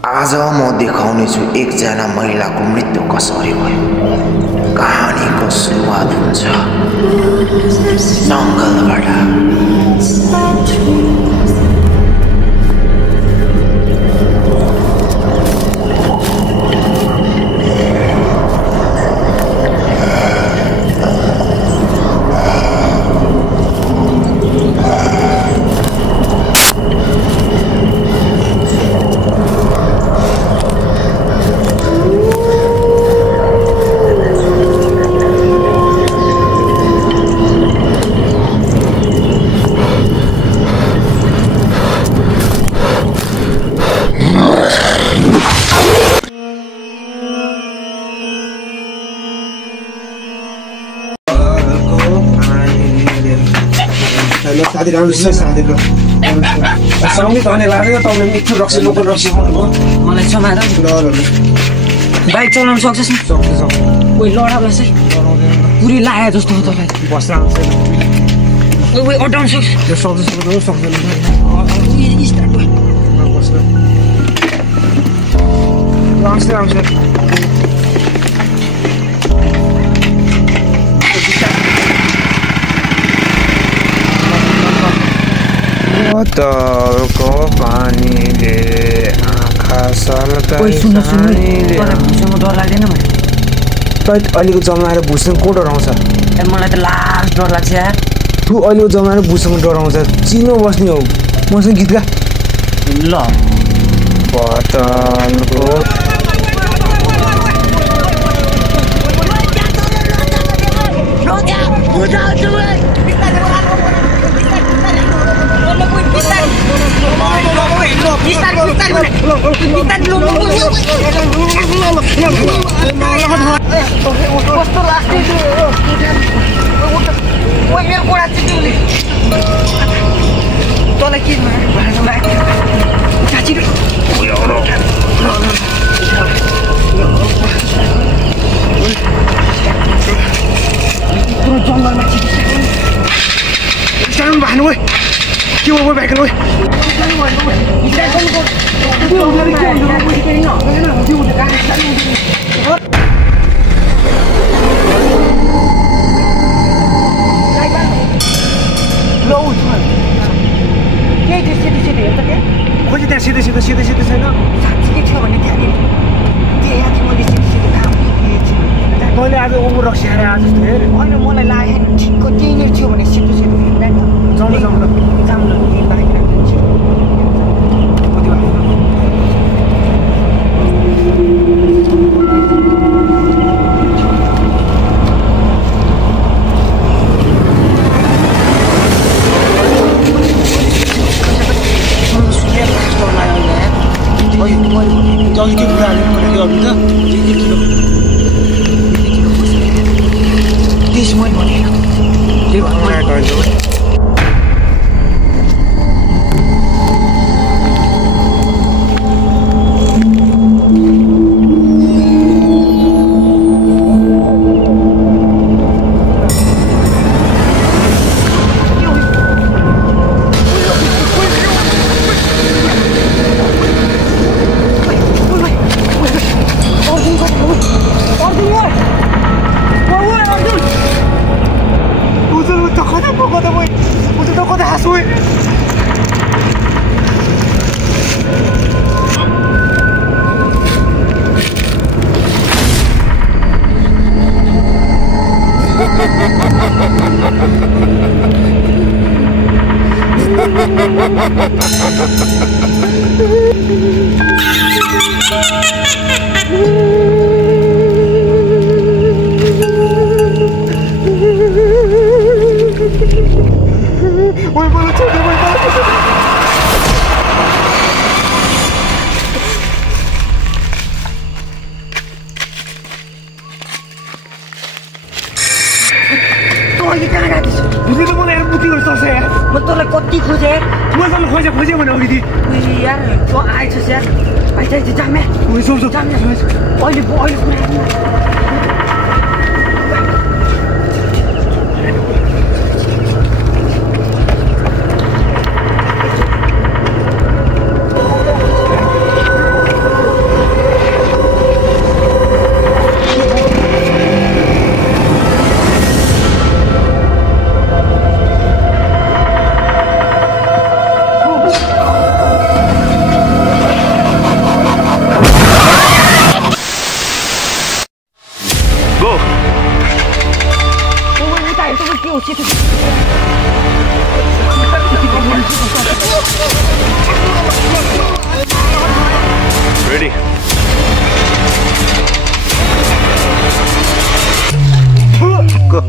आज म देखाउनेछु एकजना महिलाको मृत्यु कसरी भयो। कहानीको सुरुवात हुन्छ जङ्गलबाट। साथी राम्रो छ साथी ल सँगै धने लाग्यो तपाईले मिठो रक्सी लोकल रक्सी खानुभयो मलाई समाएर ल बाइक चलाउन सक्छस् नि सक्छ कोही लडाउला चाहिँ पुरी लाए जस्तो हो तपाईँ बस्न आउँछ कोही अटाउन सक्छ त्यो सक्दैन स्टार्ट बस्न आउँछ बोतलको पानीले आँखा सल्काइ भुसँग डर लाग्दैन तै अहिलेको जमाएर भुसँग को डराउँछ मलाई त लास्ट डर लाग्छ यार तँ अहिलेको जमाएर भुसँग डराउँछ चिनो बस्ने हो मसँग गीत गा ल बोतलको कस्तो लाग्छ मेरो कुरा चिटिउले तँलाई के पुरो जङ्गलमा सानो भानु ओइ के हो बाइक ओइ खोजी त्यहाँ सिधै छैन साँच्चीकै थियो भने त्यहाँनिर मैले आज ओभर रक्सी खाएर आज जस्तो हेर होइन मलाई लागेन ठिक्क त्यहीँनिर थियो भने सिधो म तँलाई कति खोजेँ खोजे भने अघि यार तँ आएछस् यार आइज जामे अहिले Ready. Go.